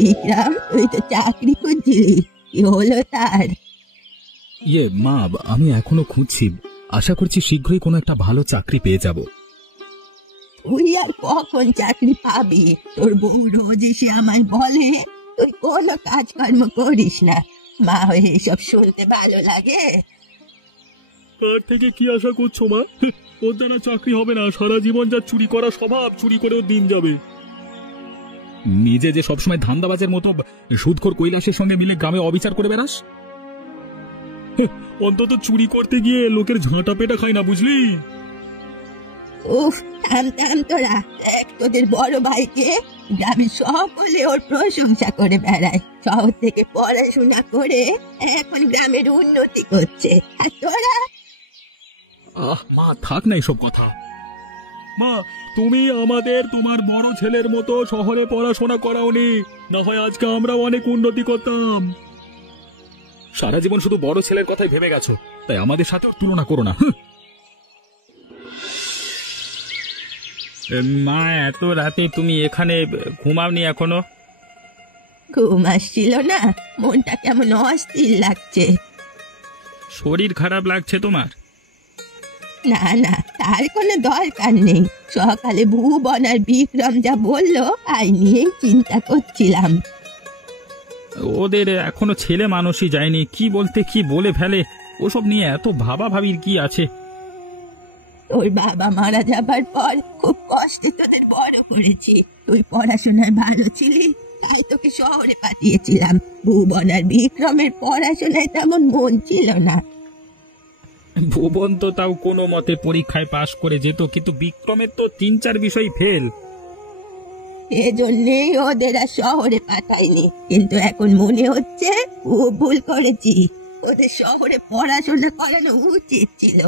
বিক্রম, তুই তো চাকরি খুঁজছিলি, কি হলো তার? মা, আমি এখনো খুঁজছি। আশা করছি শীঘ্রই কোনো একটা ভালো চাকরি পেয়ে যাব। তুই আর কখন চাকরি পাবি? তোর বউ রোজ এসে আমায় বলে তুই কোনো কাজকর্ম করিস না। মা হয়ে এসব শুনতে ভালো লাগে? কার থেকে কি আশা করছো মা? ওর দ্বারা চাকরি হবে না। সারা জীবন যা চুরি করা স্বভাব, চুরি করেও দিন যাবে। নিজে যে সবসময় ধান্দাবাজের মতো সুদখোর কৈলাসের সঙ্গে মিলে গ্রামে অবিচার করে বেড়াস। অন্তত চুরি করতে গিয়ে লোকের ঝাঁটা পেটা খাই না, বুঝলি? উফ, থাম থাম তোরা। দেখ, তোদের বড় ভাইকে গ্রামের সকলে ওর প্রশংসা করে বেড়ায়। শহর থেকে পড়াশোনা করে এখন গ্রামের উন্নতি করছে, আর তোরা? মা, থাক না এসব কথা। মা, তুমি আমাদের তোমার বড় ছেলের মতো শহরে পড়াশোনা করাওনি, না হয় আজকে আমরা অনেক উন্নতি করতাম। সারা জীবন শুধু বড় ছেলের কথাই ভেবে গেছো, তাই আমাদের সাথেও তুলনা করো না। মা, এত রাতে তুমি এখানে ঘুমাওনি এখনো? ঘুম আসছিল না, মনটা কেমন অস্থির লাগছে। শরীর খারাপ লাগছে তোমার? না না, তার কোনো দরকার নেই। সকালে ভুবন আর বিক্রম যা বললো তাই নিয়েই চিন্তা করছিলাম। ওদের এখনো ছেলে মানুষই যায়নি, কি বলতে কি বলে ফেলে। ওসব নিয়ে এত ভাবাভাবির কি আছে? তোর বাবা মারা যাবার পর খুব কষ্টে তোদের বড় করেছি। তুই পড়াশোনায় ভালো ছিলি, তাই তোকে শহরে পাঠিয়েছিলাম। ভুবন আর বিক্রমের পড়াশোনায় তেমন মন ছিল না। ভুবন তো তাও কোনো মতে পরীক্ষায় পাশ করে যেত, কিন্তু বিক্রমের তো 3-4 বিষয় ফেল। এজন্যই ওদের আর শহরে পাঠাইনি, কিন্তু এখন মনে হচ্ছে খুব ভুল করেছি। ওদের শহরে পড়াশোনা করানো উচিত ছিল।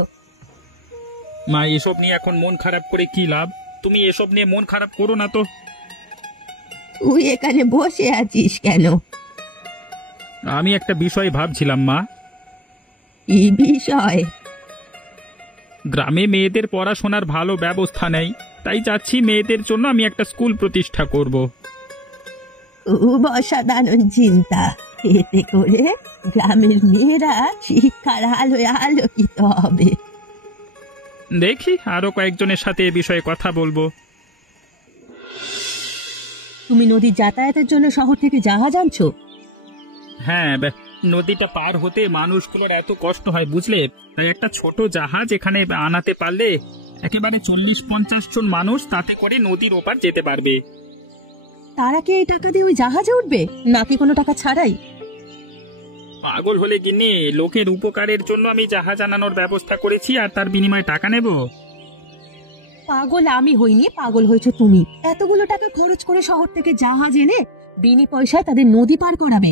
মা, এসব নিয়ে এখন মন খারাপ করে কি লাভ? তুমি এসব নিয়ে মন খারাপ করো না তো। তুই এখানে বসে আছিস কেন? আমি একটা বিষয় ভাবছিলাম মা। কি বিষয়? গ্রামে মেয়েদের পড়াশোনার ভালো ব্যবস্থা নেই, তাই চাচ্ছি মেয়েদের জন্য আমি একটা স্কুল প্রতিষ্ঠা করব। খুব অসাধারণ চিন্তা। এতে করে গ্রামের মেয়েরা শিক্ষার আলোয় আলোকিত হবে। দেখি আরো কয়েকজনের সাথে এ বিষয়ে কথা বলবো। তুমি নদীর যাতায়াতের জন্য শহর থেকে জাহাজ আনছো? হ্যাঁ, নদীটা পার হতে মানুষগুলোর এত কষ্ট হয়, বুঝলে? তাই একটা ছোট জাহাজ এখানে আনাতে পারলে একেবারে 40-50 জন মানুষ তাতে করে নদীর ওপার যেতে পারবে। তারা কি এই টাকা দিয়ে ওই জাহাজে উঠবে, নাকি কোনো টাকা ছাড়াই? পাগল হলে গিন্নি, লোকের উপকারের জন্য আমি জাহাজ আনানোর ব্যবস্থা করেছি, আর তার বিনিময়ে টাকা নেব? পাগল আমি হইনি, পাগল হয়েছে তুমি। এতগুলো টাকা খরচ করে শহর থেকে জাহাজ এনে বিনি পয়সায় তাদের নদী পার করাবে।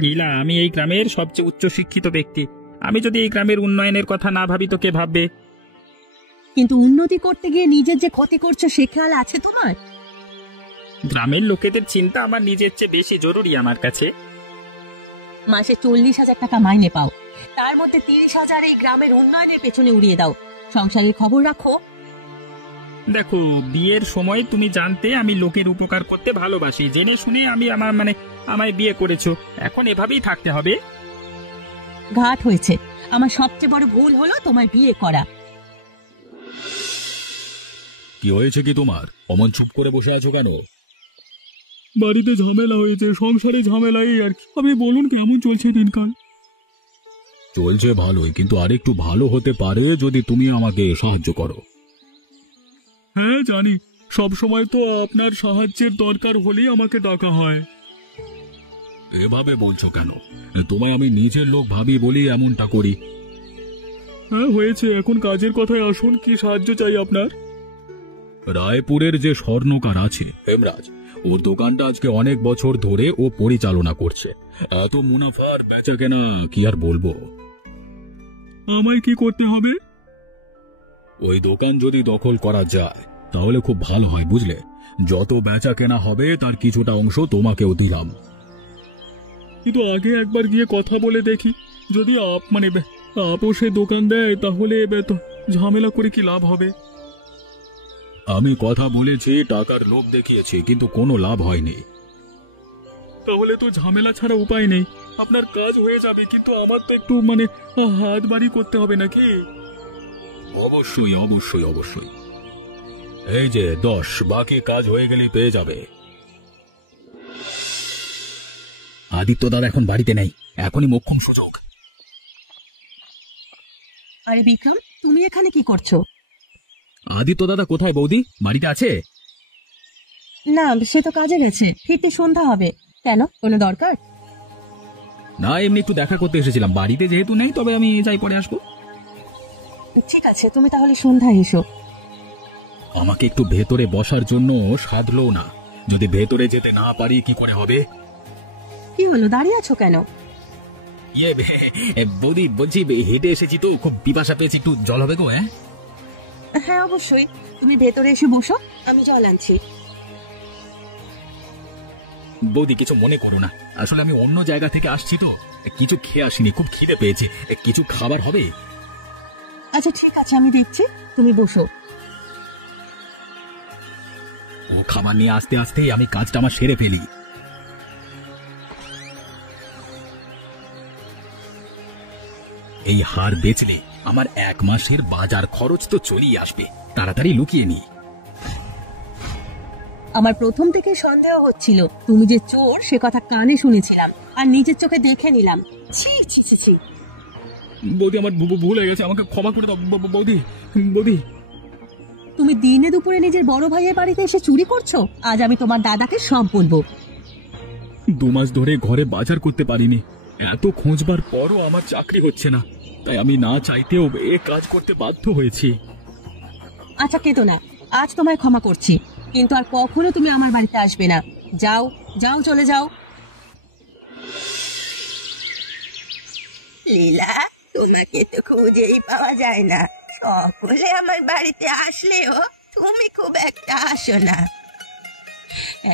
লীলা, আমি এই গ্রামের সবচেয়ে উচ্চ শিক্ষিত ব্যক্তি। আমি যদি এই গ্রামের উন্নয়নের কথা না ভাবি তো কে ভাববে? কিন্তু উন্নতি করতে গিয়ে নিজের যে ক্ষতি করছো সে খেয়াল আছে তোমার? গ্রামের লোকেদের চিন্তা আমার নিজের চেয়ে বেশি জরুরি আমার কাছে। মাসে 40,000 টাকা মাইনে পাও, তার মধ্যে 30,000 এই গ্রামের উন্নয়নের পেছনে উড়িয়ে দাও। সংসারের খবর রাখো। দেখো, বিয়ের সময় তুমি জানতে আমি লোকের উপকার করতে ভালোবাসি, জেনে শুনে আমি আমায় বিয়ে করেছো। এখন এভাবেই থাকতে হবে? ঘাট হয়েছে। আমার সবচেয়ে বড় ভুল হলো তোমার বিয়ে করা। কি হয়েছে কি তোমার? অমন চুপ করে বসে আছো কেন? বাড়িতে ঝামেলা হয়েছে, সংসারে ঝামেলা, এই আর কি। আপনি বলুন কেমন চলছে দিনকাল? চলছে ভালোই, কিন্তু আরেকটু ভালো হতে পারে যদি তুমি আমাকে সাহায্য করো। হ্যাঁ জানি, সব সময় তো আপনার সাহায্যের দরকার হলেই আমাকে ডাকা হয়। এভাবে বলছো কেন? তোমায় আমি নিজের লোক ভাবি বলি এমনটা করি। হ্যাঁ হয়েছে, এখন কাজের কথায় আসুন। কি সাহায্য চাই আপনার? রায়পুরের যে স্বর্ণকার আছে হেমরাজ, ওর দোকানটা আজকে অনেক বছর ধরে ও পরিচালনা করছে। এত মুনাফার বেচা কেনা কি আর বলবো। আমায় কি করতে হবে? ওই দোকান যদি দখল করা যায় তাহলে খুব ভালো হয়, বুঝলে? যত বেচা কেনা হবে তার কিছুটা অংশ তোমাকেও দিলাম। কিন্তু আগে একবার গিয়ে কথা বলে দেখি। যদি আপোষে দোকান দেয় তাহলে ঝামেলা করে কি লাভ হবে? আমি কথা বলেছি, টাকার লোভ দেখিয়েছি, কিন্তু কোনো লাভ হয়নি। তাহলে তো ঝামেলা ছাড়া উপায় নেই। আপনার কাজ হয়ে যাবে, কিন্তু আমার তো একটু হাত বাড়ি করতে হবে নাকি? অবশ্যই অবশ্যই অবশ্যই। এই যে 10, বাকি কাজ হয়ে গেলেই পেয়ে যাবে। আদিত্য দাদা এখন বাড়িতে নেই, এখনই মোক্ষম সুযোগ। আরে বিক্রম, তুমি এখানে কি করছো? আদিত্য দাদা কোথায় বৌদি, বাড়িতে আছে? না, সে তো কাজে গেছে, ফিরতে সন্ধ্যা হবে। কেন, কোনো দরকার? না, এমনি একটু দেখা করতে এসেছিলাম, বাড়িতে যেহেতু নেই তবে আমি যাই পরে আসবো। ঠিক আছে, তুমি তাহলে সন্ধ্যায় এসো। আমাকে একটু ভেতরে বসার জন্য সাধলো না, যদি ভেতরে যেতে না পারি কি করে হবে? কি হলো, দাঁড়িয়ে আছো কেন? বৌদি বলছি, হেঁটে এসেছি তো, খুব পিপাসা পেয়েছি, একটু জল হবে গো? হ্যাঁ অবশ্যই, তুমি ভেতরে এসে বসো, আমি জল আনছি। বৌদি কিছু মনে করো না, আসলে আমি অন্য জায়গা থেকে আসছি তো, কিছু খেয়ে আসিনি, খুব খিদে পেয়েছে, কিছু খাবার হবে? আচ্ছা ঠিক আছে, আমি দেখছি, তুমি বসো। ও খাবার নিয়ে আসতে আসতেই আমি কাজটা আমার সেরে ফেলি। এই হার বেচলে আমার 1 মাসের বাজার খরচ তো চলেই আসবে, তাড়াতাড়ি লুকিয়ে নি। আমার প্রথম থেকে সন্দেহ হচ্ছিল তুমি যে চোর, সে কথা কানে শুনেছিলাম আর নিজের চোখে দেখে নিলাম। ছি ছি ছি ছি। বৌদি আমার ভুল হয়ে গেছে, আমাকে ক্ষমা করে দাও বৌদি। বৌদি, তুমি দিনে দুপুরে নিজের বড় ভাইয়ের বাড়িতে এসে চুরি করছো, আজ আমি তোমার দাদাকে সব বলবো। 2 মাস ধরে ঘরে বাজার করতে পারিনি, এত খোঁজবার পরও আমার চাকরি হচ্ছে না, তাই আমি না চাইতেও এ কাজ করতে বাধ্য হয়েছি। আচ্ছা কেতো না, আজ তোমায় ক্ষমা করছি, কিন্তু আর কখনো তুমি আমার বাড়িতে আসবে না। যাও যাও, চলে যাও। লীলা, তোমাকে তো খুঁজেই পাওয়া যায় না, সকলে আমার বাড়িতে আসলেও তুমি খুব একটা আসো না।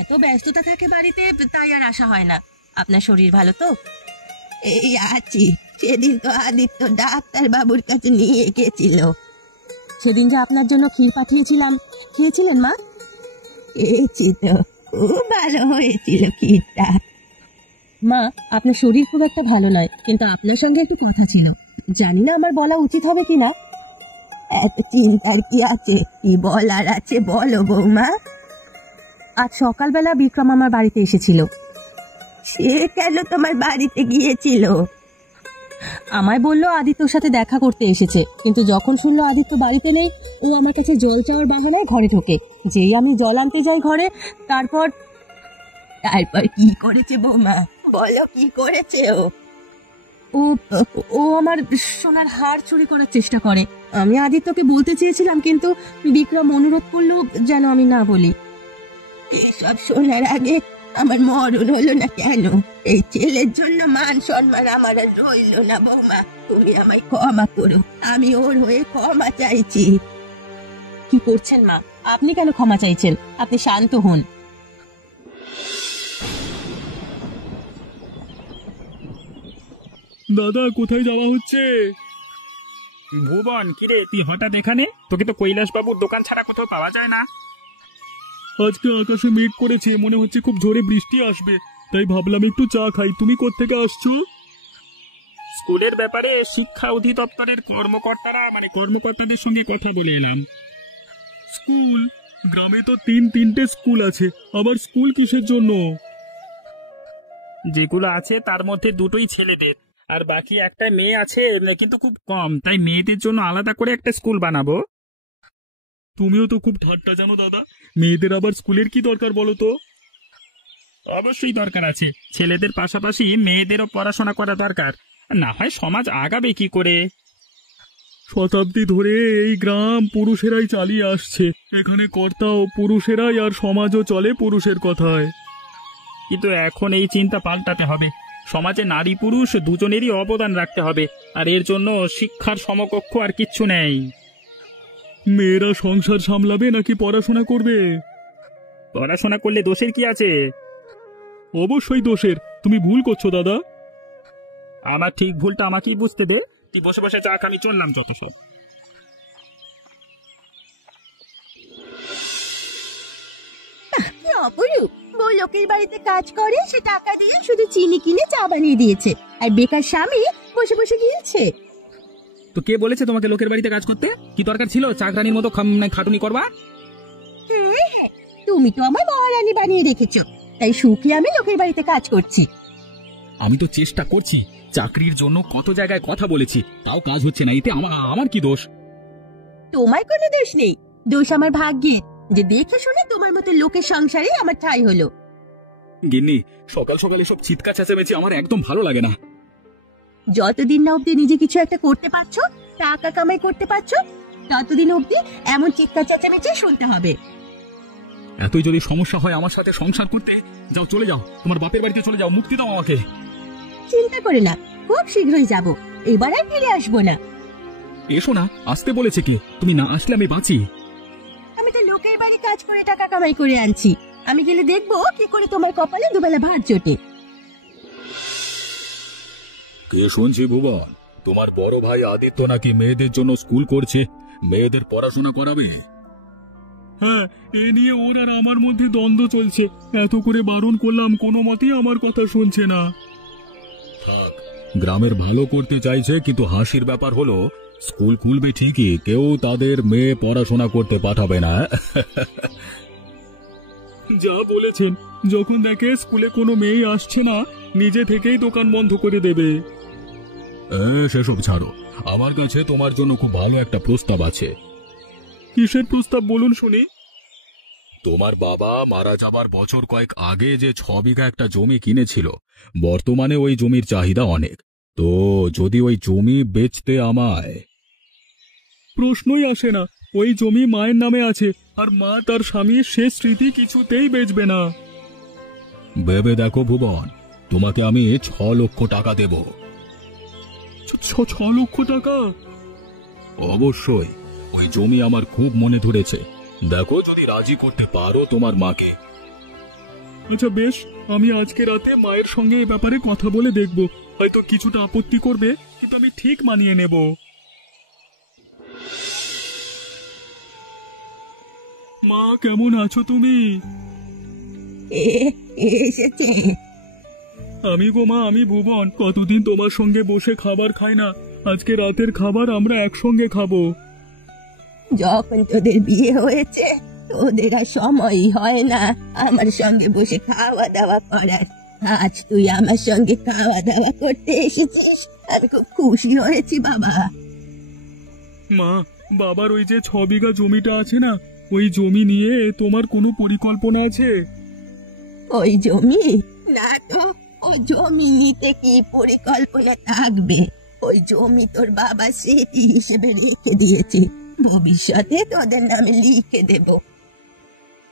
এত ব্যস্ততা থাকে বাড়িতে, তাই আর আসা হয় না। আপনার শরীর ভালো তো? এই আছি, সেদিন তো আদিত্য ডাক্তার বাবুর কাছে নিয়ে গেছিল। সেদিন যে আপনার জন্য ক্ষীর পাঠিয়েছিলাম, খেয়েছিলেন মা? খেয়েছি তো, খুব ভালো হয়েছিল ক্ষীরটা। মা, আপনার শরীর খুব একটা ভালো নয়, কিন্তু আপনার সঙ্গে একটু কথা ছিল, জানি না আমার বলা উচিত হবে কিনা। এত চিন্তার কি আছে, কি বলার আছে বলো বৌমা। আজ সকালবেলা বিক্রম আমার বাড়িতে এসেছিল। সে কেন তোমার বাড়িতে গিয়েছিল? আমায় বলল আদিত্যর সাথে দেখা করতে এসেছে, কিন্তু যখন শুনলো আদিত্য বাড়িতে নেই, ও আমার কাছে জল চাওয়ার বাহানায় ঘরে ঢোকে। যেই আমি জল আনতে যাই ঘরে, তারপর কি করেছে বৌমা, বলো কি করেছে ও? ও ও আমার সোনার হার চুরি করার চেষ্টা করে। আমি আদিত্যকে বলতে চেয়েছিলাম, কিন্তু বিক্রম অনুরোধ করলো যেন আমি না বলি। এসব শোনার আগে আমার মরণ হলো না কেন? এই ছেলের জন্য মান সম্মান আমার আর রইল না বৌমা, তুমি আমায় ক্ষমা করো, আমি ওর হয়ে ক্ষমা চাইছি। কি করছেন মা, আপনি কেন ক্ষমা চাইছেন? আপনি শান্ত হন। দাদা, কোথায় যাওয়া হচ্ছে? ভুবন, কিরে তুই হঠাৎ এখানে? তোকে তো কৈলাস বাবুর দোকান ছাড়া কোথাও পাওয়া যায় না। আজকে আকাশে মেঘ করেছে, মনে হচ্ছে খুব জোরে বৃষ্টি আসবে, তাই ভাবলাম একটু চা খাই। তুমি কোত্থেকে আসছো? স্কুলের ব্যাপারে শিক্ষা অধিদপ্তরের কর্মকর্তাদের সঙ্গে কথা বলে এলাম। স্কুল? গ্রামে তো 3-3টে স্কুল আছে, আবার স্কুল কিসের জন্য? যেগুলো আছে তার মধ্যে 2টোই ছেলেদের, আর বাকি একটা মেয়ে আছে, কিন্তু খুব কম, তাই মেয়েদের জন্য আলাদা করে একটা স্কুল বানাবো। তুমিও তো খুব ঠাট্টা জানো দাদা, মেয়েদের আবার স্কুলের কি দরকার বলো তো? অবশ্যই দরকার আছে, ছেলেদের পাশাপাশি মেয়েদেরও পড়াশোনা করা দরকার, না হয় সমাজ আগাবে কি করে? শতাব্দী ধরে এই গ্রাম পুরুষেরাই চালিয়ে আসছে, এখানে কর্তাও পুরুষেরাই, আর সমাজও চলে পুরুষের কথায়। কিন্তু এখন এই চিন্তা পাল্টাতে হবে, সমাজে নারী পুরুষ দুজনেরই অবদান রাখতে হবে, আর এর জন্য শিক্ষার সমকক্ষ আর কিচ্ছু নেই। মেয়েরা সংসার সামলাবে নাকি পড়াশোনা করবে? পড়াশোনা করলে দোষের কি আছে? অবশ্যই দোষের, তুমি ভুল করছো দাদা। আমার ঠিক ভুলটা আমাকেই বুঝতে দে, তুই বসে বসে চা খা, আমি চললাম যত সব। কি অপরূপ, বউ লোকের বাড়িতে কাজ করে, সে টাকা দিয়ে শুধু চিনি কিনে চা বানিয়ে দিয়েছে, আর বেকার স্বামী বসে বসে গিলছে। তো কে বলেছে তোমাকে লোকের বাড়িতে কাজ করতে? কি দরকার ছিল চাকরানির মতো খাটুনি করবা? হ্যাঁ, তুমি তো আমার মহারানী বানিয়ে রেখেছো, তাই সুখে আমি লোকের বাড়িতে কাজ করছি। আমি তো চেষ্টা করছি, চাকরির জন্য কত জায়গায় কথা বলেছি, তাও কাজ হচ্ছে না। এতে আমার কি দোষ? তোমার কোনো দোষ নেই, দোষ আমার ভাগ্যের, যে দেখে শুনে তোমার মতো লোকের সংসারে আমার ঠাঁই হলো। গিন্নি, সকাল সকাল এসব চিৎকার চেঁচামেচি আমার একদম ভালো লাগে না। যতদিন না অব্দি নিজে কিছু একটা করতে পারছো, টাকা কামাই করতে পারছো, ততদিন অব্দি এমন চিৎকার চেঁচামেচি শুনতে হবে। এতই যদি সমস্যা হয় আমার সাথে সংসার করতে, যাও, চলে যাও, তোমার বাপের বাড়িতে চলে যাও, মুক্তি দাও আমাকে। চিন্তা করে না, খুব শীঘ্রই যাব, এবার আর ফিরে আসবো না। এসো না, আসতে বলেছে কি? তুমি না আসলে আমি বাঁচি। আমি তো লোকের বাড়ি কাজ করে টাকা কামাই করে আনছি, আমি গেলে দেখবো কি করে তোমার কপালে দুবেলা ভাত জোটে। কে শুনছি ভুবন, তোমার বড় ভাই আদিত্য নাকি মেয়েদের জন্য স্কুল করছে, মেয়েদের পড়াশোনা করাবে? হ্যাঁ, এ নিয়ে ওর আর আমার মধ্যে দ্বন্দ্ব চলছে। এত করে বারণ করলাম, কোনো মতেই আমার কথা শুনছে না। থাক, গ্রামের ভালো করতে চাইছে, কিন্তু হাসির ব্যাপার হলো স্কুল খুলবে ঠিকই, কেউ তাদের মেয়ে পড়াশোনা করতে পাঠাবে না। যা বলেছেন, যখন দেখে স্কুলে কোনো মেয়ে আসছে না, নিজে থেকেই দোকান বন্ধ করে দেবে। সেসব ছাড়ো, আমার কাছে তোমার জন্য খুব ভালো একটা প্রস্তাব আছে। কিসের প্রস্তাব বলুন শুনি। তোমার বাবা মারা যাবার বছর কয়েক আগে যে 6 বিঘা একটা জমি কিনেছিল, বর্তমানে ওই জমির চাহিদা অনেক। তো যদি ওই জমি বেচতে আমায়। প্রশ্নই আসে না, ওই জমি মায়ের নামে আছে, আর মা তার স্বামীর শেষ স্মৃতি কিছুতেই বেচবে না। ভেবে দেখো ভুবন, তোমাকে আমি 6 লক্ষ টাকা দেব। 6 লক্ষ টাকা? অবশ্যই, ওই জমি আমার খুব মনে ধরেছে, দেখো যদি রাজি করতে পারো তোমার মাকে। আচ্ছা বেশ, আমি আজকে রাতে মায়ের সঙ্গে এ ব্যাপারে কথা বলে দেখব, হয়তো কিছুটা আপত্তি করবে, কিন্তু আমি ঠিক মানিয়ে নেব। মা, কেমন আছো তুমি? এসেছে? আমি গো মা, আমি ভুবন, কতদিন তোমার সঙ্গে বসে খাবার খাই না, আজকে রাতের খাবার আমরা একসঙ্গে খাবো। যখন তোদের বিয়ে হয়েছে তোদের আর সময়ই হয় না আমার সঙ্গে বসে খাওয়া দাওয়া করার, আজ তুই আমার সঙ্গে খাওয়া দাওয়া করতে এসেছিস, আমি খুব খুশি হয়েছি বাবা। মা, বাবার ওই যে 6 বিঘা জমিটা আছে না, ওই জমি নিয়ে তোমার কোনো পরিকল্পনা আছে? ওই জমি? না তো, ওই জমি নিতে কি পরিকল্পনা থাকবে, ওই জমি তোর বাবা স্মৃতি হিসেবে রেখে দিয়েছে, ভবিষ্যতে তোদের নামে লিখে দেব।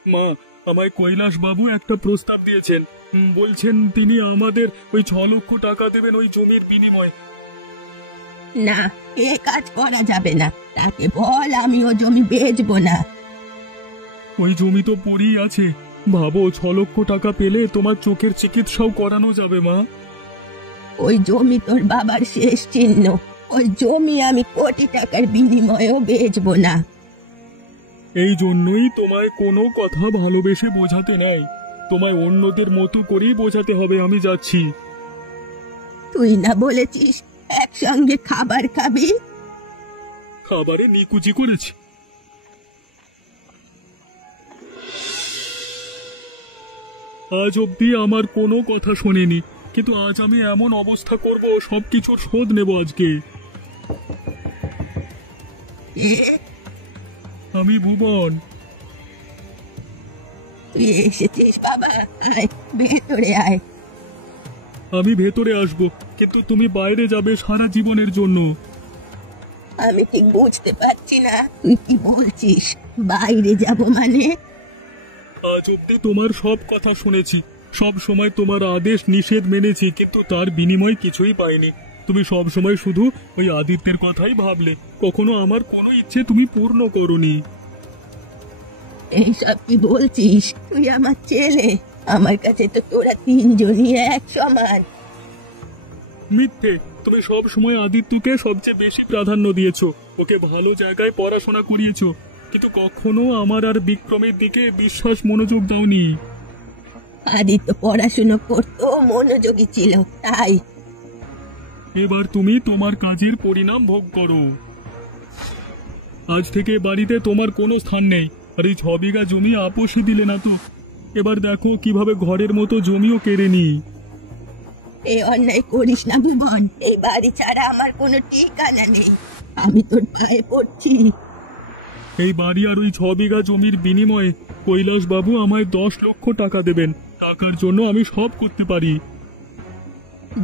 মা, আমায় কৈলাস বাবু একটা প্রস্তাব দিয়েছেন, বলছেন তিনি আমাদের ওই 6 লক্ষ টাকা দেবেন ওই জমির বিনিময়ে। না, এ কাজ করা যাবে না, তাকে বল আমি ও জমি বেচবো না। ওই জমি তো পড়েই আছে, ভাবো 6 লক্ষ টাকা পেলে তোমার চোখের চিকিৎসাও করানো যাবে মা। ওই জমি তোর বাবার শেষ চিহ্ন, ওই জমি আমি কোটি টাকার বিনিময়েও বেচবো না। এই জন্যই তোমায় কোনো কথা ভালোবেসে বোঝাতে নেই, তোমায় অন্যদের মতো করেই বোঝাতে হবে। আমি যাচ্ছি। তুই না বলেছিস একসঙ্গে খাবার খাবি? খাবারে নিকুচি করেছি। আজ অব্দি আমার কোনো কথা শোনেনি, কিন্তু আজ আমি এমন অবস্থা করব, সবকিছুর শোধ নেব আজকে। আমি ভুবন। তুই এসেছিস বাবা, আয় ভেতরে আয়। আমি ভেতরে আসব, কিন্তু তুমি বাইরে যাবে সারা জীবনের জন্য। আমি ঠিক বুঝতে পারছি না তুই কি বলছিস, বাইরে যাব মানে? আজ অব্দি তোমার সব কথা শুনেছি, সব সময় তোমার আদেশ নিষেধ মেনেছি, কিন্তু তার বিনিময় কিছুই পাইনি। তুমি সব সময় শুধু ওই আদিত্যের কথাই ভাবলে, কখনো আমার কোনো ইচ্ছে তুমি পূর্ণ করোনি। এইসব কি বলছিস? তুই আমার ছেলে, আমার কাছে তো তোরা তিনজনই এক সমান। মিথ্যে, তুমি সব সময় আদিত্যকে সবচেয়ে বেশি প্রাধান্য দিয়েছো, ওকে ভালো জায়গায় পড়াশোনা করিয়েছো, কিন্তু কখনো আমার আর বিক্রমের দিকে বিশ্বাস মনোযোগ দাওনি। আদিত্য পড়াশুনো করতো, মনোযোগী ছিল, তাই। এবার তুমি তোমার কাজের পরিণাম ভোগ করো। আজ থেকে বাড়িতে তোমার কোনো স্থান নেই। আর এই 6 বিঘা জমি আপোষই দিলে না তো। এবার দেখো কিভাবে ঘরের মতো জমিও কেড়ে নি। এই অন্যায় করিস না ভুবন, এই বাড়ি ছাড়া আমার কোনো ঠিকানা নেই। আমি তোর পায়ে পড়ছি। এই বাড়ি আর ওই 6 বিঘা জমির বিনিময়ে কৈলাস বাবু আমায় 10 লক্ষ টাকা দেবেন। টাকার জন্য আমি সব করতে পারি।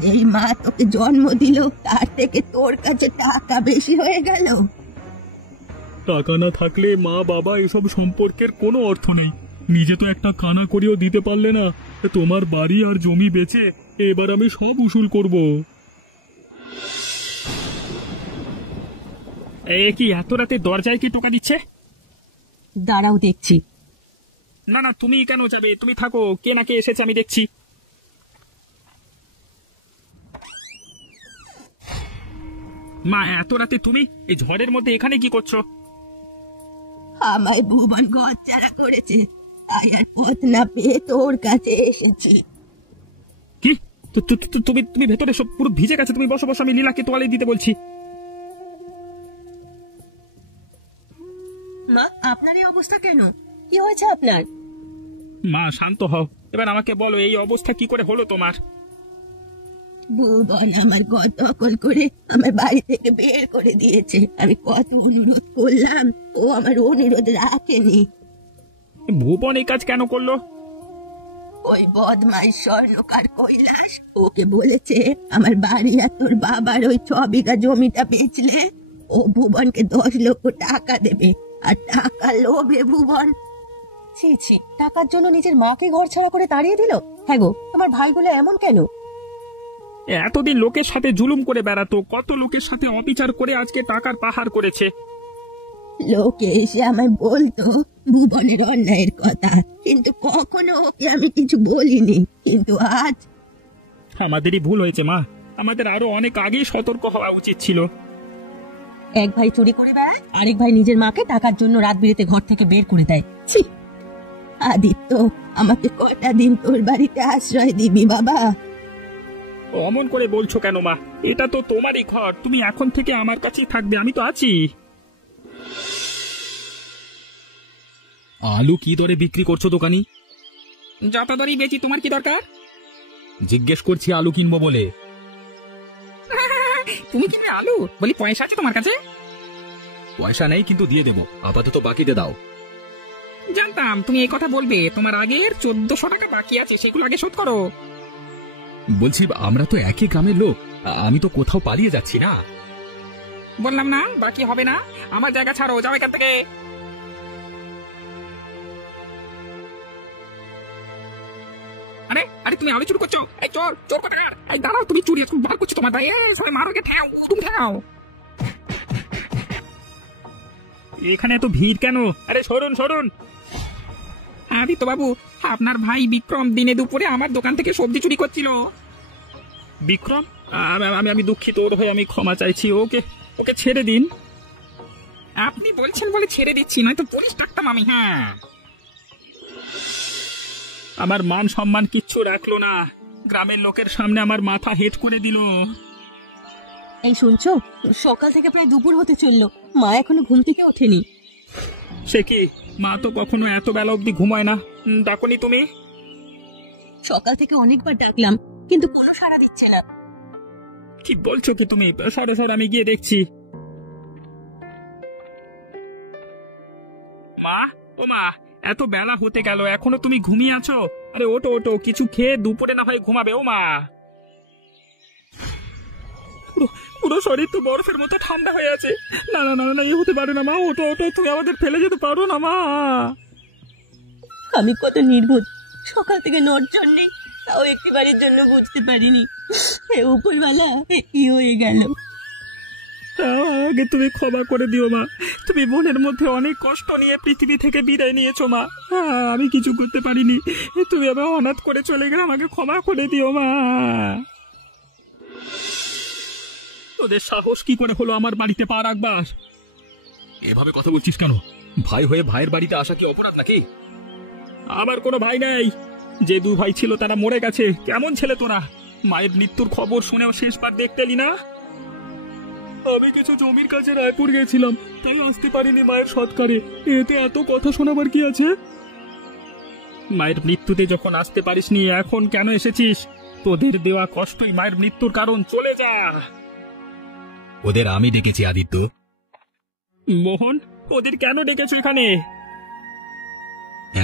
যেই মা তোকে জন্ম দিল তার থেকে তোর কাছে টাকা বেশি হয়ে গেল। টাকা না থাকলে মা বাবা এসব সম্পর্কের কোনো অর্থ নেই। নিজে তো একটা কানা করেও দিতে পারলে না। তোমার বাড়ি আর জমি বেচে এবার আমি সব উসুল করব। কি এত রাতে দরজায় কি টোকা দিচ্ছে? দাঁড়াও, দেখছি। না না, তুমি কেন যাবে? তুমি থাকো, কে না কে এসেছে আমি দেখছি। মা, এত রাতে তুমি এই ঝড়ের মধ্যে এখানে কি করছো? আমায় ভুবন ঘর ছাড়া করেছে, তাই আর পথ না পেয়ে তোর কাছে এসেছি। কি? তুমি তুমি ভেতরে সব পুরো ভিজে গেছে। তুমি বসো বসো, আমি লীলাকে তোয়ালে দিতে বলছি। মা, আপনার এই অবস্থা কেন? কি হয়েছে আপনার? মা শান্ত হও, এবার আমাকে বলো এই অবস্থা কি করে হলো তোমার? ভুবন আমার ঘর দখল করে আমার বাড়ি থেকে বের করে দিয়েছে। আমি কত অনুরোধ করলাম, ও আমার অনুরোধ রাখেনি। ভুবন এই কাজ কেন করলো? ওই বদমাইশ স্বর্ণকার কৈলাস ওকে বলেছে আমার বাড়ি আর তোর বাবার ওই 6 বিঘা জমিটা বেচলে ও ভুবনকে 10 লক্ষ টাকা দেবে। আর টাকা লোভে ভুবন। ছি ছি, টাকার জন্য নিজের মাকে ঘর ছাড়া করে তাড়িয়ে দিল। হ্যাঁ গো, আমার ভাইগুলো এমন কেন? এতদিন লোকের সাথে জুলুম করে বেড়াতো, কত লোকের সাথে অবিচার করে আজকে টাকার পাহাড় করেছে। লোকে এসে আমায় বলতো ভুবনের অন্যায়ের কথা, কিন্তু কখনো ওকে আমি কিছু বলিনি। কিন্তু আজ আমাদেরই ভুল হয়েছে মা, আমাদের আরো অনেক আগেই সতর্ক হওয়া উচিত ছিল। এক ভাই চুরি করে বেড়ায়, আরেক ভাই নিজের মাকে টাকার জন্য রাত বিরেতে ঘর থেকে বের করে দেয়। ছি! আদিত্য, আমাকে কটা দিন তোর বাড়িতে আশ্রয় দিবি বাবা? অমন করে বলছো কেন মা? এটা তো তোমারই ঘর, তুমি এখন থেকে আমার কাছেই থাকবে, আমি তো আছি। আলু কি দরে বিক্রি করছো দোকানি? যত দরই বেচি, তোমার কি দরকার? জিজ্ঞেস করছি আলু কিনবো বলে। তুমি কিনবে আলু? বলি পয়সা আছে তোমার কাছে? পয়সা নেই, কিন্তু দিয়ে দেবো, আপাতত বাকিতে দাও। জানতাম তুমি এই কথা বলবে। তোমার আগের 1400 টাকা বাকি আছে, সেগুলো আগে শোধ করো। বলছি আমরা তো একই গ্রামের লোক, আমি তো কোথাও পালিয়ে যাচ্ছি না। বললাম না বাকি হবে না। আমার জায়গা ছাড়ো, যাও এখান থেকে। আরে আরে, তুমি আলু চুরি করছো? এই চোর, চোর কোথাকার! এই দাঁড়াও, তুমি চুরি বার করছো তোমার দায়ে, সবাই মারো, ঠেও, তুমি ঠেও। এখানে তো ভিড় কেন? আরে সরুন সরুন। আদিত্য বাবু, আপনার ভাই বিক্রম দিনে দুপুরে আমার দোকান থেকে সবজি চুরি করছিল। বিক্রম? আমি দুঃখিত, ওর হয়ে আমি ক্ষমা চাইছি। ওকে ওকে ছেড়ে দিন। আপনি বলছেন বলে ছেড়ে দিচ্ছি, নয়তো পুলিশ ডাকতাম আমি। হ্যাঁ, আমার মান সম্মান কিচ্ছু রাখলো না, গ্রামের লোকের সামনে আমার মাথা হেট করে দিল। এই শুনছো, সকাল থেকে প্রায় দুপুর হতে চললো, মা এখনো ঘুম থেকে ওঠেনি। সে কি? মা তো কখনো এত বেলা অবধি ঘুমায় না। ডাকনি তুমি? সকাল থেকে অনেকবার ডাকলাম, কিন্তু কোনো সাড়া দিচ্ছে না। কি বলছো কি তুমি? সরো সরো, আমি গিয়ে দেখছি। মা, ও মা, এত বেলা হতে গেল, এখনো তুমি ঘুমিয়ে আছো? আরে ওটো ওটো, কিছু খেয়ে দুপুরে না হয় ঘুমাবে। ও মা, পুরো শরীর তো বরফের মতো ঠান্ডা হয়ে আছে। না না না না, এই হতে পারে না। মা ওটো ওটো, তুমি আমাদের ফেলে যেতে পারো না মা। আমি কত নির্বোধ, সকাল থেকে নড়চড় নেই, তাও একটি বাড়ির জন্য বুঝতে পারিনি। হে উপরওয়ালা, কি হয়ে গেল? আগে তুমি ক্ষমা করে দিও মা। তুমি বোনের মধ্যে অনেক কষ্ট নিয়ে পৃথিবী থেকে বিদায় নিয়েছো মা। আমি কিছু করতে পারিনি, তুমি আমায় অনাথ করে চলে গেলে, আমাকে ক্ষমা করে দিও মা। তোদের সাহস কি করে হলো আমার বাড়িতে পা রাখবার? এভাবে কথা বলছিস কেন? ভাই হয়ে ভাইয়ের বাড়িতে আসা কি অপরাধ নাকি? আমার কোনো ভাই নেই, যে দুই ভাই ছিল তারা মরে গেছে। কেমন ছেলে তোরা! মায়ের মৃত্যুর খবর শুনেও শেষবার দেখতে এলি না? আমি কিছু জমির কাছে রায়পুর গেছিলাম, তাই আসতে পারিনি মায়ের সৎকারে। এতে এত কথা শোনাবার কি আছে? মায়ের মৃত্যুতে যখন আসতে পারিসনি, এখন কেন এসেছিস? তোদের দেওয়া কষ্টই মায়ের মৃত্যুর কারণ। চলে যা। ওদের আমি ডেকেছি আদিত্য। মোহন, ওদের কেন ডেকেছো এখানে?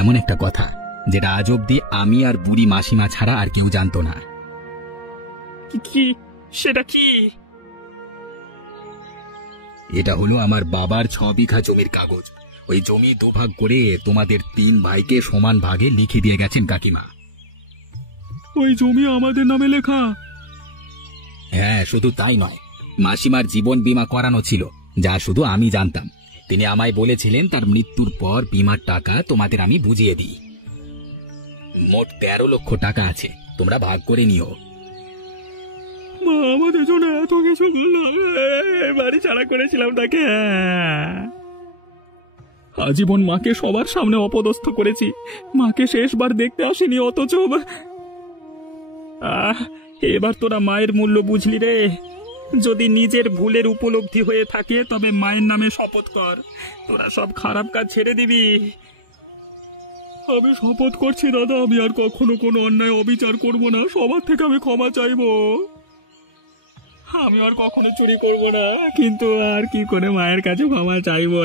এমন একটা কথা যেটা আজ অব্দি আমি আর বুড়ি মাসিমা ছাড়া আর কেউ জানতো না। কি? সেটা কি? এটা হলো আমার বাবার 6 বিঘা জমির কাগজ। ওই জমি দুভাগ করে তোমাদের 3 ভাইকে সমান ভাগে লিখে দিয়ে গেছেন কাকিমা। ওই জমি আমাদের নামে লেখা? হ্যাঁ, শুধু তাই নয়, মাসিমার জীবন বীমা করানো ছিল, যা শুধু আমি জানতাম। তিনি আমায় বলেছিলেন তার মৃত্যুর পর বীমার টাকা তোমাদের আমি বুঝিয়ে দিই। মোট 13 লক্ষ টাকা আছে, তোমরা ভাগ করে নিও। মা আমাদের জন্য এত কিছু করলাম, বাড়ি ছাড়া করেছিলাম তাকে। আজীবন মাকে সবার সামনে অপদস্থ করেছি, মাকে শেষবার দেখতে আসিনি, অথচ এবার তোরা মায়ের মূল্য বুঝলি রে। যদি নিজের ভুলের উপলব্ধি হয়ে থাকে তবে মায়ের নামে শপথ কর, তোরা সব খারাপ কাজ ছেড়ে দিবি। আমি শপথ করছি দাদা, আমি আর কখনো কোনো অন্যায় অবিচার করব না। সবার থেকে আমি ক্ষমা চাইবো। আমি আর কখনো চুরি করব না, কিন্তু আর কি করে মায়ের কাছে ক্ষমা চাইবো?